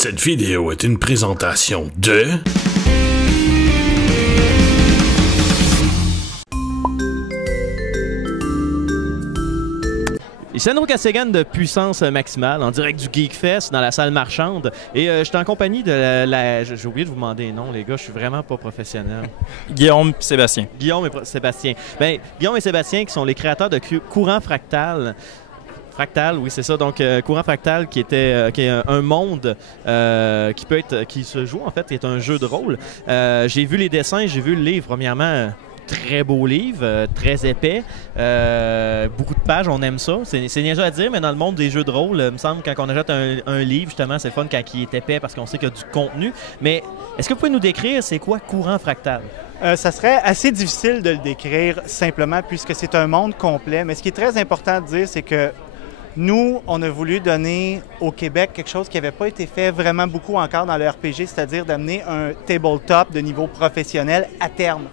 Cette vidéo est une présentation de... Sandro Castigan de Puissance Maximale, en direct du Geekfest dans la salle marchande. Et je suis en compagnie de j'ai oublié de vous demander les noms, les gars, je suis vraiment pas professionnel. Guillaume et Sébastien. Guillaume et Sébastien. Ben, Guillaume et Sébastien qui sont les créateurs de Courant Fractal. Fractal, oui, c'est ça. Donc, Courant Fractal, qui est un monde qui se joue, en fait, qui est un jeu de rôle. J'ai vu les dessins, j'ai vu le livre, premièrement. Très beau livre, très épais, beaucoup de pages, on aime ça. C'est niaiseux à dire, mais dans le monde des jeux de rôle, il me semble que quand on achète un livre, justement, c'est fun quand il est épais parce qu'on sait qu'il y a du contenu. Mais est-ce que vous pouvez nous décrire c'est quoi Courant Fractal? Ça serait assez difficile de le décrire simplement puisque c'est un monde complet. Mais ce qui est très important de dire, c'est que nous, on a voulu donner au Québec quelque chose qui n'avait pas été fait vraiment beaucoup encore dans le RPG, c'est-à-dire d'amener un tabletop de niveau professionnel à terme.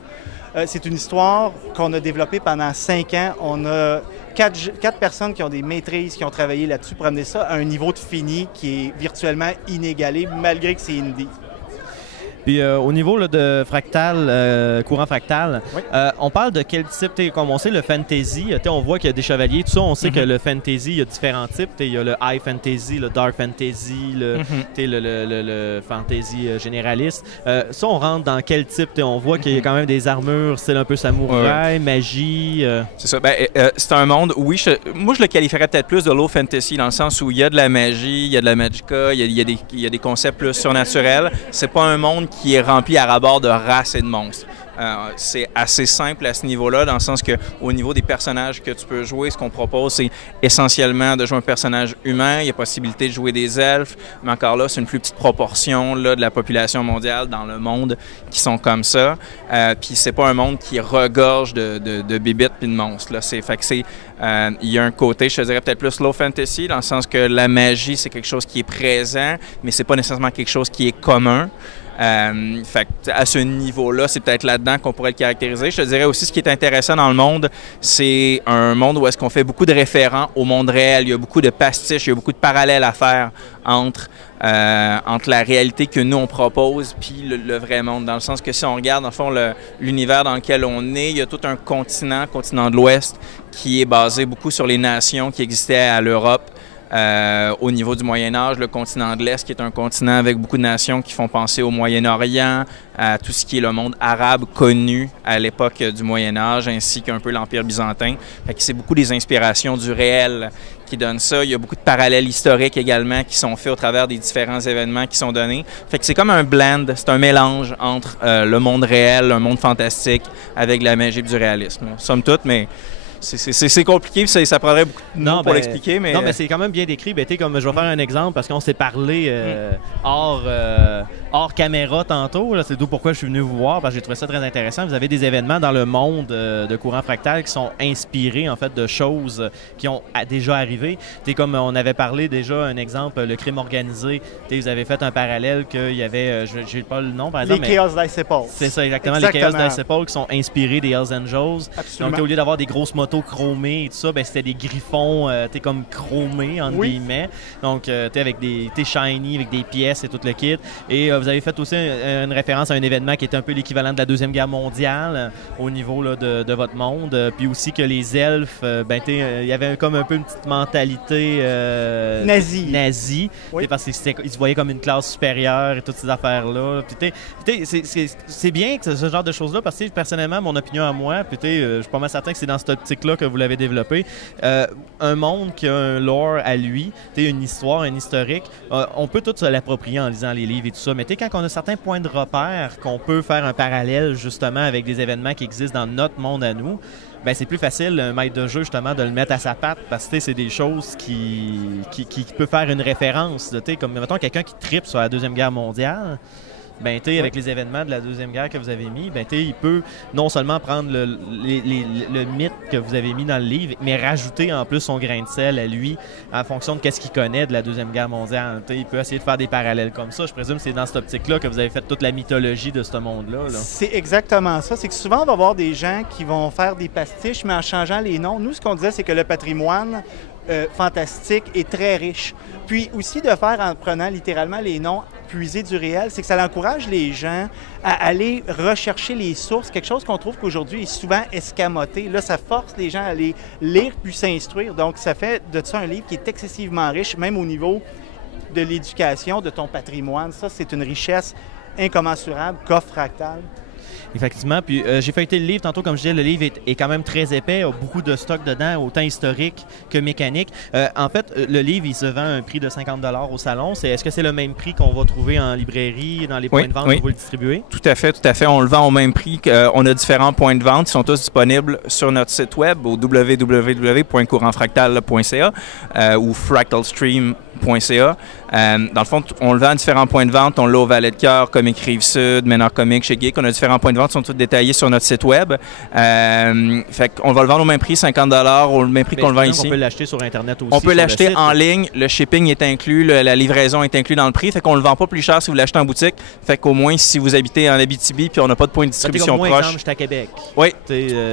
C'est une histoire qu'on a développée pendant 5 ans. On a quatre personnes qui ont des maîtrises, qui ont travaillé là-dessus pour amener ça à un niveau de fini qui est virtuellement inégalé, malgré que c'est indie. Puis au niveau là, de Fractal, Courant Fractal, oui. On parle de quel type, comme on sait le fantasy, on voit qu'il y a des chevaliers, tout ça, on sait que le fantasy, il y a différents types, il y a le high fantasy, le dark fantasy, le fantasy généraliste. Ça, on rentre dans quel type? On voit qu'il y a quand même des armures, style un peu samouraï, magie. C'est ça, c'est un monde, oui, moi je le qualifierais peut-être plus de low fantasy, dans le sens où il y a de la magie, il y a de la magicka, il y a des concepts plus surnaturels. C'est pas un monde qui est rempli à ras-bord de races et de monstres. C'est assez simple à ce niveau-là, dans le sens qu'au niveau des personnages que tu peux jouer, ce qu'on propose, c'est essentiellement de jouer un personnage humain. Il y a possibilité de jouer des elfes, mais encore là, c'est une plus petite proportion là, de la population mondiale dans le monde qui sont comme ça. Puis c'est pas un monde qui regorge de bébites puis de monstres. Là. Il y a un côté, je te dirais peut-être plus low fantasy, dans le sens que la magie, c'est quelque chose qui est présent, mais c'est pas nécessairement quelque chose qui est commun. À ce niveau-là, c'est peut-être là-dedans qu'on pourrait le caractériser. Je te dirais aussi, ce qui est intéressant dans le monde, c'est un monde où est-ce qu'on fait beaucoup de référents au monde réel. Il y a beaucoup de pastiches, il y a beaucoup de parallèles à faire entre la réalité que nous, on propose puis le vrai monde. Dans le sens que si on regarde, dans le fond, l'univers dans lequel on est, il y a tout un continent de l'Ouest, qui est basé beaucoup sur les nations qui existaient à l'Europe. Au niveau du Moyen-Âge, le continent de l'Est, qui est un continent avec beaucoup de nations qui font penser au Moyen-Orient, à tout ce qui est le monde arabe connu à l'époque du Moyen-Âge, ainsi qu'un peu l'Empire byzantin. C'est beaucoup des inspirations du réel qui donnent ça. Il y a beaucoup de parallèles historiques également qui sont faits au travers des différents événements qui sont donnés. C'est comme un blend, c'est un mélange entre le monde réel, un monde fantastique, avec la magie du réalisme. Somme toute, mais... C'est compliqué, ça prendrait beaucoup de mots pour l'expliquer. Mais... Non, mais c'est quand même bien décrit. Comme je vais faire un exemple, parce qu'on s'est parlé hors caméra tantôt. C'est d'où pourquoi je suis venu vous voir, parce que j'ai trouvé ça très intéressant. Vous avez des événements dans le monde de Courant Fractal qui sont inspirés en fait de choses qui ont déjà arrivé. Comme on avait parlé déjà, un exemple, le crime organisé. Vous avez fait un parallèle qu'il y avait, j'ai pas le nom par exemple. Les Chaos Disciples. C'est ça, exactement. Les Chaos Disciples qui sont inspirés des Hells Angels. Absolument. Donc au lieu d'avoir des grosses motos chromés et tout ça, c'était des griffons comme chromés entre guillemets, donc avec des shiny, avec des pièces et tout le kit. Et vous avez fait aussi une référence à un événement qui était un peu l'équivalent de la Deuxième Guerre mondiale au niveau là, de votre monde, puis aussi que les elfes, il y avait comme un peu une petite mentalité nazie parce qu'ils se voyaient comme une classe supérieure et toutes ces affaires-là. C'est bien que ce genre de choses-là, parce que personnellement, mon opinion à moi, je suis pas mal certain que c'est dans cette optique-là que vous l'avez développé. Un monde qui a un lore à lui, une histoire, un historique, on peut tout se l'approprier en lisant les livres et tout ça, mais quand on a certains points de repère qu'on peut faire un parallèle justement avec des événements qui existent dans notre monde à nous, c'est plus facile, un maître de jeu, justement, de le mettre à sa patte, parce que c'est des choses qui peut faire une référence. Comme, mettons, quelqu'un qui trippe sur la Deuxième Guerre mondiale, avec les événements de la Deuxième Guerre que vous avez mis, il peut non seulement prendre le mythe que vous avez mis dans le livre, mais rajouter en plus son grain de sel à lui en fonction de ce qu'il connaît de la Deuxième Guerre mondiale. Il peut essayer de faire des parallèles comme ça. Je présume que c'est dans cette optique-là que vous avez fait toute la mythologie de ce monde-là. C'est exactement ça. C'est que souvent, on va voir des gens qui vont faire des pastiches, mais en changeant les noms. Nous, ce qu'on disait, c'est que le patrimoine fantastique et très riche. Puis aussi de faire, en prenant littéralement les noms puisés du réel, c'est que ça encourage les gens à aller rechercher les sources, quelque chose qu'on trouve qu'aujourd'hui est souvent escamoté. Là, ça force les gens à aller lire puis s'instruire. Donc, ça fait de ça un livre qui est excessivement riche, même au niveau de l'éducation, de ton patrimoine. Ça, c'est une richesse incommensurable qu'offre Fractal. Effectivement. Puis j'ai feuilleté le livre tantôt, comme je disais, le livre est quand même très épais, a beaucoup de stock dedans, autant historique que mécanique. En fait, le livre, il se vend à un prix de 50 $ au salon. Est-ce que c'est le même prix qu'on va trouver en librairie, dans les points de vente où vous le distribuez? Tout à fait, tout à fait. On le vend au même prix. On a différents points de vente. Ils sont tous disponibles sur notre site web au www.courantfractal.ca ou fractalstream.ca. Dans le fond, on le vend à différents points de vente. On l'a au Valet de Cœur, Comic Rive-Sud, Ménard Comics, chez Geek. On a différents points de vente qui sont tous détaillés sur notre site web. Fait qu'on va le vendre au même prix, 50 $, au même prix qu'on le vend ici. On peut l'acheter sur Internet aussi. On peut l'acheter en ligne. Le shipping est inclus, la livraison est inclus dans le prix. Fait qu'on le vend pas plus cher si vous l'achetez en boutique. Fait qu'au moins, si vous habitez en Abitibi puis on n'a pas de point de distribution proche. Exemple, je suis à Québec. Oui.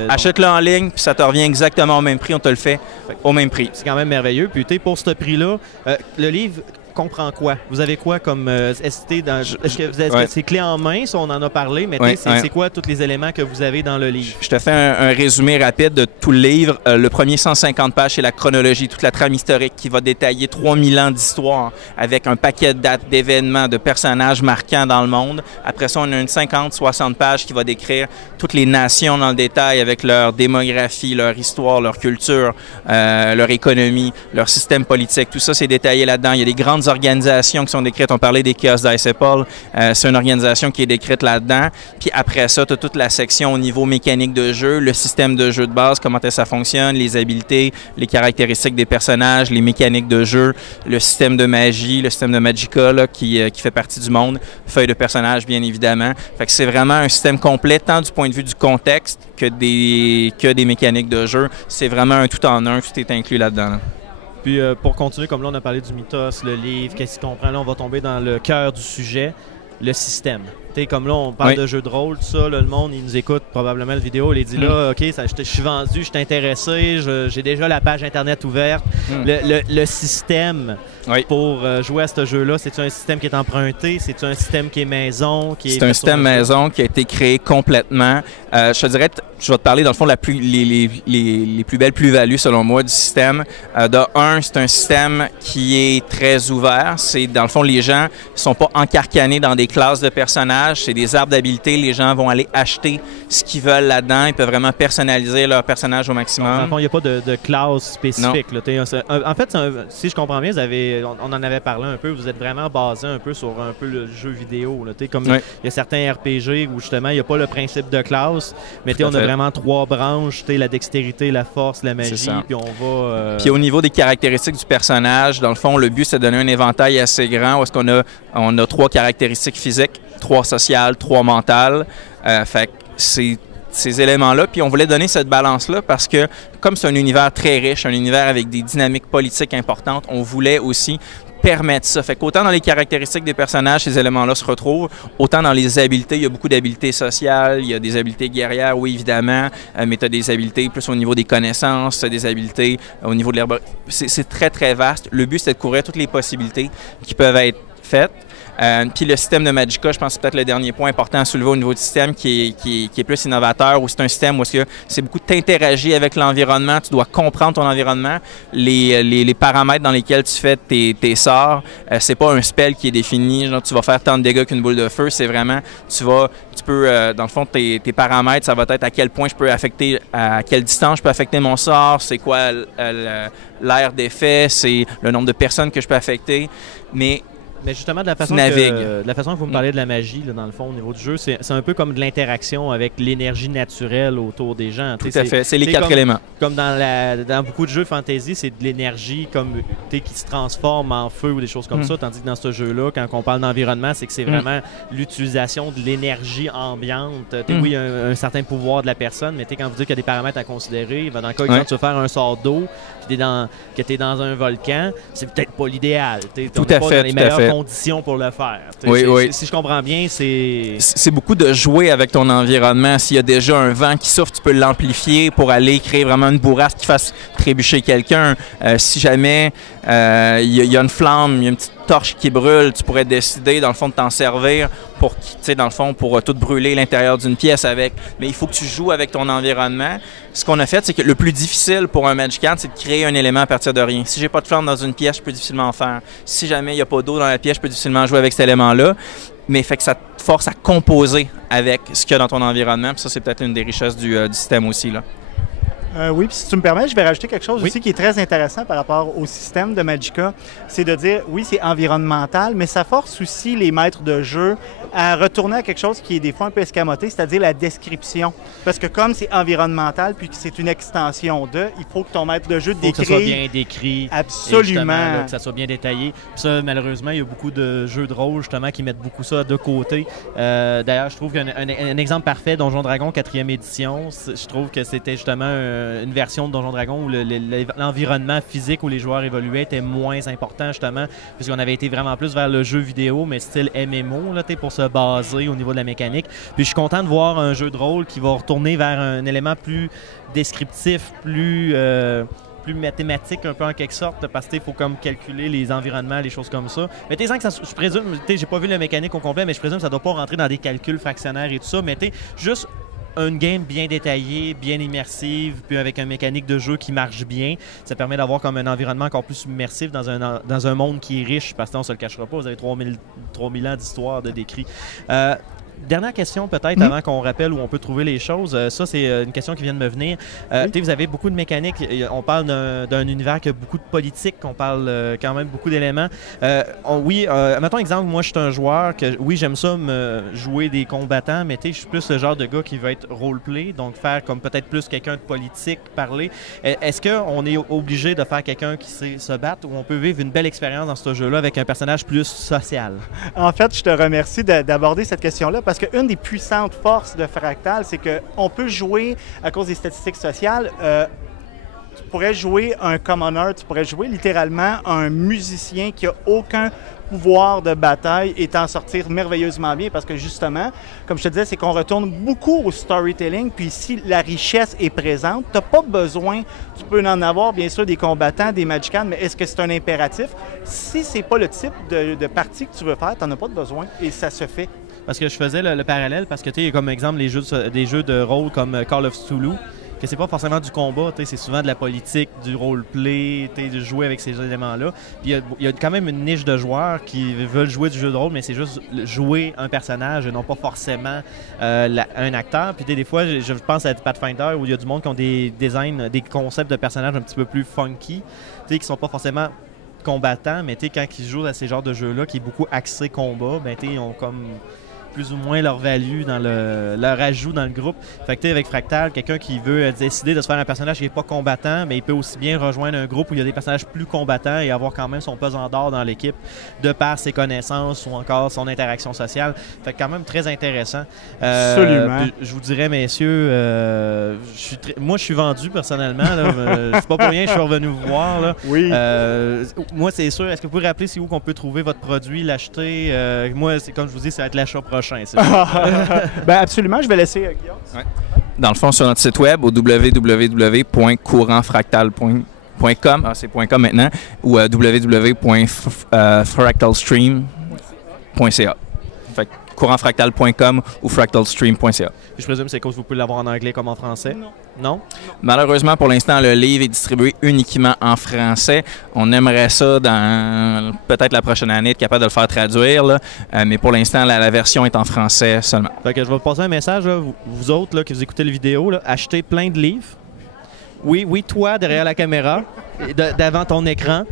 Achète-le en ligne puis ça te revient exactement au même prix. On te le fait au même prix. C'est quand même merveilleux. Puis pour ce prix-là, le livre comprend quoi? Vous avez quoi comme est-ce que c'est clé en main, ça on en a parlé, mais c'est quoi tous les éléments que vous avez dans le livre? Je te fais un résumé rapide de tout le livre. Le premier 150 pages, c'est la chronologie, toute la trame historique qui va détailler 3000 ans d'histoire avec un paquet de dates, d'événements, de personnages marquants dans le monde. Après ça, on a une 50-60 pages qui va décrire toutes les nations dans le détail avec leur démographie, leur histoire, leur culture, leur économie, leur système politique. Tout ça, c'est détaillé là-dedans. Il y a des grandes organisations qui sont décrites. On parlait des kiosques d'Icepol. C'est une organisation qui est décrite là-dedans. Puis après ça, tu as toute la section au niveau mécanique de jeu, le système de jeu de base, comment ça fonctionne, les habiletés, les caractéristiques des personnages, les mécaniques de jeu, le système de magie, le système de Magicka là, qui fait partie du monde, feuille de personnages, bien évidemment. Fait que c'est vraiment un système complet, tant du point de vue du contexte que des mécaniques de jeu. C'est vraiment un tout en un, tout est inclus là-dedans. Là. Puis pour continuer, comme là on a parlé du mythos, le livre, qu'est-ce qu'il comprend, là on va tomber dans le cœur du sujet, le système. T'sais, comme là on parle de jeux de rôle, tout ça, là, le monde il nous écoute probablement le vidéo, il dit là, ok, je suis vendu, je suis intéressé, j'ai déjà la page internet ouverte. Le système pour jouer à ce jeu-là, c'est un système qui est emprunté, c'est un système qui est maison, c'est un système maison qui a été créé complètement. Je te dirais, je vais te parler dans le fond les plus belles plus-values selon moi du système. C'est un système qui est très ouvert. C'est dans le fond les gens ne sont pas encarcanés dans des classes de personnages. C'est des arbres d'habileté. Les gens vont aller acheter ce qu'ils veulent là-dedans. Ils peuvent vraiment personnaliser leur personnage au maximum. Dans le fond, il n'y a pas de classe spécifique. Là. En fait, si je comprends bien, on en avait parlé un peu. Vous êtes vraiment basé un peu sur un peu le jeu vidéo. Là. Comme il y a certains RPG où justement, il n'y a pas le principe de classe, mais on a vraiment 3 branches. La dextérité, la force, la magie. Puis on va... Puis au niveau des caractéristiques du personnage, dans le fond, le but, c'est de donner un éventail assez grand où est-ce qu'on a 3 caractéristiques physiques, 3 sociales, 3 mentales. Fait que c'est ces éléments-là. Puis on voulait donner cette balance-là parce que, comme c'est un univers très riche, un univers avec des dynamiques politiques importantes, on voulait aussi permettre ça. Fait qu'autant dans les caractéristiques des personnages, ces éléments-là se retrouvent, autant dans les habiletés, il y a beaucoup d'habiletés sociales, il y a des habiletés guerrières, oui, évidemment, mais tu as des habiletés plus au niveau des connaissances, tu as des habiletés au niveau de l'herbe. C'est très, très vaste. Le but, c'est de couvrir toutes les possibilités qui peuvent être faites. Puis le système de Magicka, je pense que c'est peut-être le dernier point important à soulever au niveau du système qui est plus innovateur, où c'est un système où c'est beaucoup t'interagir avec l'environnement, tu dois comprendre ton environnement, les paramètres dans lesquels tu fais tes sorts, c'est pas un spell qui est défini, genre tu vas faire tant de dégâts qu'une boule de feu, c'est vraiment, tu peux, dans le fond, tes paramètres, ça va être à quel point je peux affecter, à quelle distance je peux affecter mon sort, c'est quoi l'aire d'effet, c'est le nombre de personnes que je peux affecter, mais justement, de la façon que vous me parlez de la magie, là, dans le fond, au niveau du jeu, c'est un peu comme de l'interaction avec l'énergie naturelle autour des gens. Tout à fait, c'est les 4 éléments. Comme dans beaucoup de jeux de fantasy, c'est de l'énergie qui se transforme en feu ou des choses comme ça, tandis que dans ce jeu-là, quand on parle d'environnement, c'est que c'est vraiment l'utilisation de l'énergie ambiante. Oui, il y a un certain pouvoir de la personne, mais quand vous dites qu'il y a des paramètres à considérer, dans le cas, exemple, tu veux faire un sort d'eau, que tu es dans un volcan, c'est peut-être pas l'idéal. Tout à fait. conditions pour le faire. Oui, oui. Si je comprends bien, c'est beaucoup de jouer avec ton environnement. S'il y a déjà un vent qui souffle, tu peux l'amplifier pour aller créer vraiment une bourrasque qui fasse trébucher quelqu'un. Si jamais il y a une flamme, il y a une petite torche qui brûle, tu pourrais décider, dans le fond, de t'en servir pour, dans le fond, pour tout brûler l'intérieur d'une pièce avec. Mais il faut que tu joues avec ton environnement. Ce qu'on a fait, c'est que le plus difficile pour un Magicant, c'est de créer un élément à partir de rien. Si j'ai pas de flamme dans une pièce, je peux difficilement en faire. Si jamais il n'y a pas d'eau dans la pièce, je peux difficilement jouer avec cet élément-là. Mais fait que ça te force à composer avec ce qu'il y a dans ton environnement. Puis ça, c'est peut-être une des richesses du système aussi, là. Oui, puis si tu me permets, je vais rajouter quelque chose aussi qui est très intéressant par rapport au système de Magicka. C'est de dire, oui, c'est environnemental, mais ça force aussi les maîtres de jeu à retourner à quelque chose qui est des fois un peu escamoté, c'est-à-dire la description. Parce que comme c'est environnemental puis que c'est une extension de, il faut que ton maître de jeu décrive. Que ça soit bien décrit. Absolument. Là, que ça soit bien détaillé. Puis ça, malheureusement, il y a beaucoup de jeux de rôle, justement, qui mettent beaucoup ça de côté. D'ailleurs, je trouve qu'un exemple parfait, Donjon Dragon 4e édition, je trouve que c'était justement une version de Donjon Dragon où l'environnement physique où les joueurs évoluaient était moins important, justement, puisqu'on avait été vraiment plus vers le jeu vidéo, mais style MMO, là, pour se baser au niveau de la mécanique. Puis je suis content de voir un jeu de rôle qui va retourner vers un élément plus descriptif, plus mathématique un peu en quelque sorte, parce qu'il faut comme calculer les environnements, les choses comme ça. Mais t'es que ça, je présume, j'ai pas vu la mécanique au complet, mais je présume que ça doit pas rentrer dans des calculs fractionnaires et tout ça, mais juste une game bien détaillée, bien immersive, puis avec une mécanique de jeu qui marche bien. Ça permet d'avoir comme un environnement encore plus immersif dans un monde qui est riche, parce que on se le cachera pas, vous avez 3000 ans d'histoire de décrit. Dernière question peut-être avant qu'on rappelle où on peut trouver les choses. Ça, c'est une question qui vient de me venir. Vous avez beaucoup de mécaniques. On parle d'un univers qui a beaucoup de politique. On parle quand même beaucoup d'éléments. Mettons exemple, moi, je suis un joueur que, oui, j'aime ça jouer des combattants, mais je suis plus le genre de gars qui veut être roleplay, donc faire comme peut-être plus quelqu'un de politique, parler. Est-ce qu'on est obligé de faire quelqu'un qui sait se battre ou on peut vivre une belle expérience dans ce jeu-là avec un personnage plus social? En fait, je te remercie d'aborder cette question-là parce qu'une des puissantes forces de Fractal, c'est qu'on peut jouer, à cause des statistiques sociales, tu pourrais jouer un commoner, tu pourrais jouer littéralement un musicien qui n'a aucun pouvoir de bataille et t'en sortir merveilleusement bien parce que justement, comme je te disais, c'est qu'on retourne beaucoup au storytelling, puis si la richesse est présente, tu n'as pas besoin, tu peux en avoir bien sûr des combattants, des Magicans, mais est-ce que c'est un impératif? Si c'est pas le type de partie que tu veux faire, tu n'en as pas de besoin et ça se fait. Parce que je faisais le parallèle, parce que tu sais, comme exemple, des jeux de rôle comme Call of Cthulhu, que c'est pas forcément du combat, c'est souvent de la politique, du roleplay, de jouer avec ces éléments-là. Puis il y a quand même une niche de joueurs qui veulent jouer du jeu de rôle, mais c'est juste jouer un personnage et non pas forcément un acteur. Puis des fois, je pense à Pathfinder où il y a du monde qui ont des designs, des concepts de personnages un petit peu plus funky, qui sont pas forcément combattants, mais quand ils jouent à ces genres de jeux-là, qui est beaucoup axé combat, ils ont comme plus ou moins leur value dans leur ajout dans le groupe. Fait que avec Fractal, quelqu'un qui veut décider de se faire un personnage qui n'est pas combattant, mais il peut aussi bien rejoindre un groupe où il y a des personnages plus combattants et avoir quand même son pesant d'or dans l'équipe de par ses connaissances ou encore son interaction sociale. Fait que quand même très intéressant. Absolument. Je vous dirais, messieurs, moi je suis vendu personnellement. C'est pas pour rien que je suis revenu vous voir. Là. Oui. Moi c'est sûr. Est-ce que vous pouvez rappeler c'est où qu'on peut trouver votre produit, l'acheter? Moi, comme je vous dis, ça va être l'achat prochain. Ben absolument, je vais laisser Guillaume. Ouais. Dans le fond, sur notre site web, au www.courantfractal.com, c'est .com maintenant, ou www.fractalstream.ca. Fait courantfractal.com ou fractalstream.ca. Je présume que c'est cause que vous pouvez l'avoir en anglais comme en français? Non? Malheureusement, pour l'instant, le livre est distribué uniquement en français. On aimerait ça, dans peut-être la prochaine année, être capable de le faire traduire, là. Mais pour l'instant, la version est en français seulement. Fait que je vais vous passer un message, là, vous autres là, qui vous écoutez la vidéo, là, achetez plein de livres. Oui, toi, derrière la caméra, devant ton écran,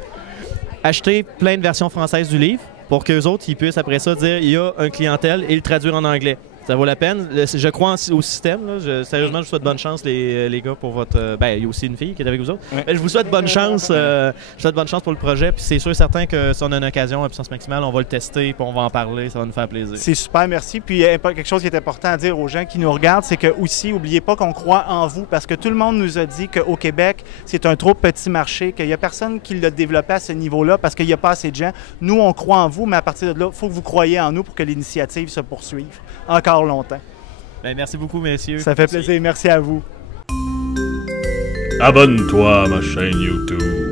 achetez plein de versions françaises du livre pour qu'eux autres, ils puissent après ça dire il y a une clientèle et le traduire en anglais. Ça vaut la peine. Je crois au système. Là. Sérieusement, je vous souhaite bonne chance, les gars, pour votre... Ben, il y a aussi une fille qui est avec vous autres. Oui. Je vous souhaite bonne chance. Je souhaite bonne chance pour le projet. Puis c'est sûr et certain que si on a une occasion à Puissance Maximale, on va le tester, puis on va en parler. Ça va nous faire plaisir. C'est super, merci. Puis quelque chose qui est important à dire aux gens qui nous regardent, c'est que aussi, n'oubliez pas qu'on croit en vous, parce que tout le monde nous a dit qu'au Québec, c'est un trop petit marché, qu'il n'y a personne qui l'a développé à ce niveau-là parce qu'il n'y a pas assez de gens. Nous, on croit en vous, mais à partir de là, il faut que vous croyiez en nous pour que l'initiative se poursuive encore longtemps. Ben, merci beaucoup, messieurs. Ça fait plaisir. Merci à vous. Abonne-toi à ma chaîne YouTube.